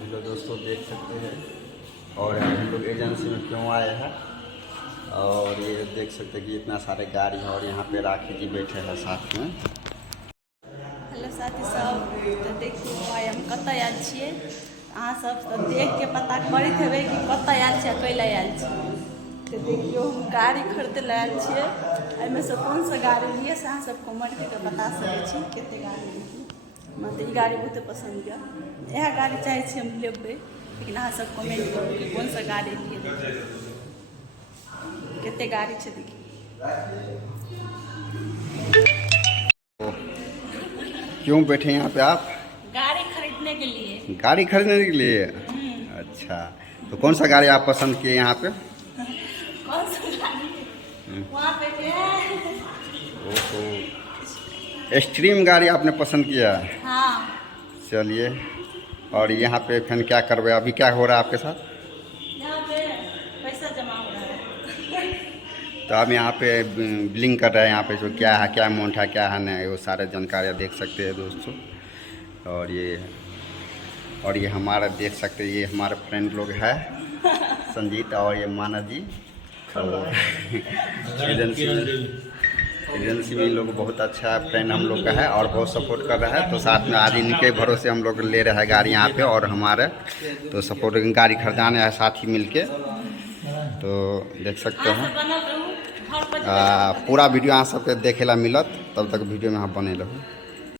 Hello दोस्तों, देख सकते हैं। और हम लोग एजेंसी में क्यों आए हैं, और ये देख सकते हैं कि इतना सारे गाड़ी है और यहाँ पे राखी जी बैठे हैं साथ में। हेलो साथी सब, तो देखिए भाई हम कत आयल छिए। अहाँ सब तो देख के पता करते हेबै कि कत आयल छिए, कैला आयल छिए। तो देखियो हम गाड़ी खरीदे ला आयल छिए। एहिमे से कौन सा गाड़ी लिए से अहाँ सब कमेंट करके बता सकै छी कते गाड़ी लिए। हमरा तो ई गाड़ी बहुत पसंद यऽ, यह गाड़ी चाहे छी हम लेबै, लेकिन अहाँ सब कमेंट करू कि कौन सा गाड़ी लिए, कते गाड़ी छै देखिए। क्यों बैठे यहाँ पे आप? गाड़ी खरीदने के लिए। गाड़ी खरीदने के लिए? अच्छा, तो कौन सा गाड़ी आप पसंद किए यहाँ पे? कौन सा गाड़ी? वहाँ पे ओहो, एक्सट्रीम गाड़ी आपने पसंद किया? हाँ। चलिए, और यहाँ पे फिर क्या करवे? अभी क्या हो रहा है आपके साथ? यहाँ पे पैसा जमा हो रहा है। तो आप यहाँ पे बिलिंग कर रहे हैं, यहाँ पे जो क्या है, क्या अमाउंट है, क्या है नहीं, वो सारे जानकारियाँ देख सकते हैं दोस्तों। और ये हमारा देख सकते हैं, ये हमारे फ्रेंड लोग हैं संजीत और ये मानव जी। और एजेंसी में इन लोग बहुत अच्छा फ्रेंड हम लोग का है और बहुत सपोर्ट कर रहा है। तो साथ में आज इनके भरोसे हम लोग ले रहे हैं गाड़ी यहाँ पे, और हमारे तो सपोर्ट गाड़ी खरीदाने है साथ ही मिलके। तो देख सकते हैं पूरा वीडियो अहाँ सबके देखे ला मिलत, तब तक वीडियो में अहाँ बने रहो।